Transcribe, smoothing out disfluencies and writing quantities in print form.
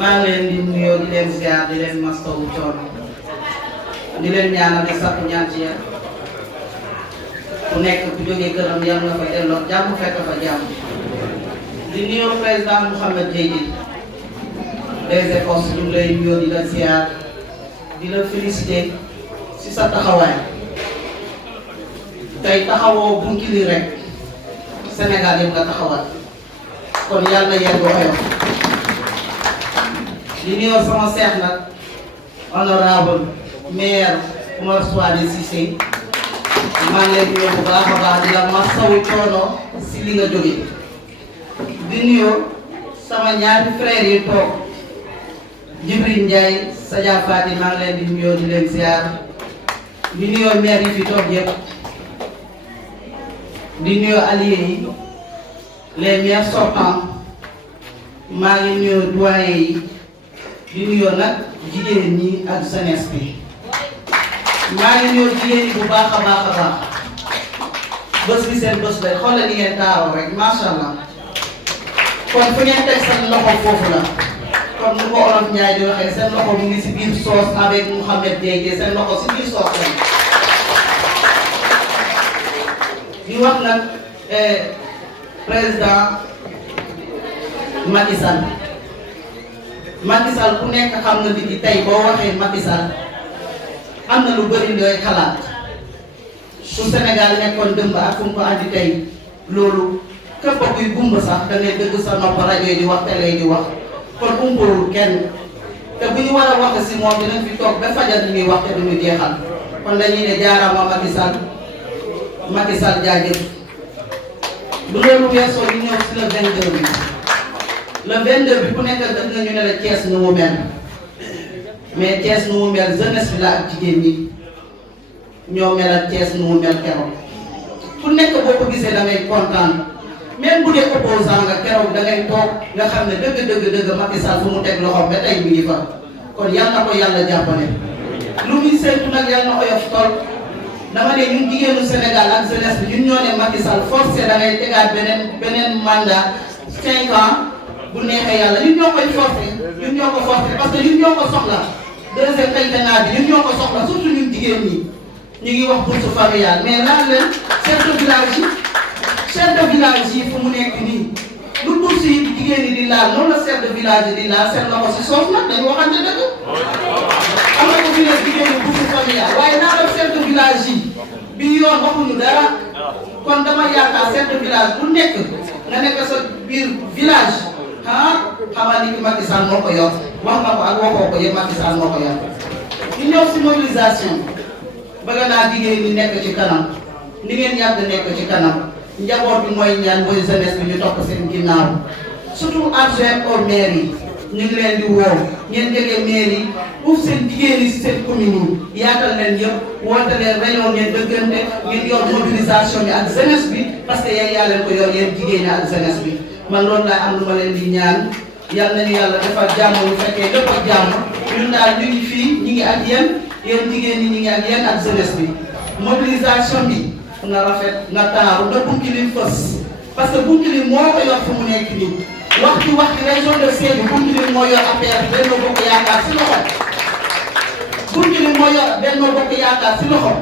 maa ngi leen di nuyoo di leen ziar di leen mastawu coono di leen ñaanal di sakku ñaan ci yéen ku nekk ku jógee këram yal nga fa delloo jàmm fekk fa jàmm di nuyoo président Mouhamed Diédhiou des ECOS ñu ngi lay nuyoo di la ziar di la féliciter ci sa taxawaay tey taxawoo Bounkiling rek Sénégal yëpp nga taxawal kon yàlla yegg oyof di nuyoo sama seex nag honorable maire Oumar Souare Cissé maa ngi lay nuyoo bu baax a baax di la masawu coono si li nga jóge di nuyoo sama ñaari frères yi toog Djibril Ndiaye Sadia Fati maa ngi leen di nuyoo di leen ziar di nuyoo maire yi fi toog yëpp di nuyoo alliés yi les maires sortants maa ngi nuyoo doyen yi di nuyoo nag jigéen ñi ak jeunesse bi maa ngi nuyoo jigéen ñi bu baax a baax a baax bés bi seen bés la xoolal ni ngeen taaroo rek macha allah kon fu ngeen teg seen loxo foofu la comme ni ko Olof Ndiaye di waxee seen loxo mu ngi si biir soos avec Mouhamed Diédhiou seen loxo si biir soos la di wax nag président Macky Sall Macky Sall ku nekk xam nga ni tey boo waxee Macky Sall am na lu bëri looy xalaat su Sénégal nekkoon dëmb ak fu mu ko andi tey loolu képp kuy gumba sax da ngay dëgg sa nopp rajo yi di wax télé yi di wax kon umpalul kenn te bu ñu war a wax si moom dinañ fi toog ba fajar ñuy wax te duñu jeexal kon dañuy ne jaaraama Macky Sall jaajëf bu loolu weesoo ñu ñëw si le 22 bi le 22 bi ku nekk dëgg nga ñu ne la Thiès nu mu mel mais Thiès nu mu mel jeunesse bi la ak jigéen ñi ñoo mel ak Thiès nu mu mel keroog ku nekk boo ko gisee da ngay kontaan même bu dee opposant nga keroog da ngay toog nga xam ne dëgg Macky Sall fu mu teg loxoom ba tey mi ngi fa kon yal na ko yàlla jàppale lu muy séntu nag yal na ko yof tol dama ne ñun jigéenu Sénégal ak jeunesse bi ñun ñoo ne Macky Sall forcé da ngay tegaat beneen mandat 5 ans bu neexee yàlla ñun ñoo koy forcé ñun ñoo ko forcé parce que ñun ñoo ko soxla deuxième quinquennat bi ñun ñoo ko soxla surtout ñun jigéen ñi ñu ngi wax bourse familiale mais laal leen chef de village yi fu mu nekk nii lu bourse yi jigéen ñi di laal noonu la chef de village yi di laal seen loxo si suuf nag dañu waxante dëgg am na ko fi ne jigéen ñi bourse familiale waaye naa la chef de village yi bi yoon waxuñu dara kon dama yaakaar chef de village bu nekk nga nekk sa biir village xamal ni ki Macky Sall moo ko yor wax nga ko ak waxoo ko yëpp Macky Sall moo ko yor ñu ñëw si mobilisation bëgg naa jigéen ñi nekk ci kanam ni ngeen yàgg nekk ci kanam njaboot bi mooy ñaan mooy jeunesse bi ñu topp seen ginnaaw surtout adjoint au maire yi ñu ngi leen di woo ngeen jege maire yi uuf seen jigéen yi si seen commune yi yaatal leen yëpp woote leen réunion ngeen dëggante ngeen yor mobilisation bi ak jeunesse bi parce que yéen yaa leen ko yor yéen jigéen ñi ak jeunesse bi man loolu laa am lu ma leen di ñaan yal nañu yàlla defal jàmm bu fekkee lépp ak jàmm ñun daal ñu ngi fii ñu ngi ak yéen jigéen ñi ñu ngi ak yéen ak jeunesse bi mobilisation bi nga rafet nga taaru nga Bounkiling fës parce que Bounkiling moo ko yor fu mu nekk nii wax ci région de Sédhiou Bounkiling moo yor affaire Benno Bokk Yaakaar si loxo Bounkiling moo yor Benno Bokk Yaakaar si loxo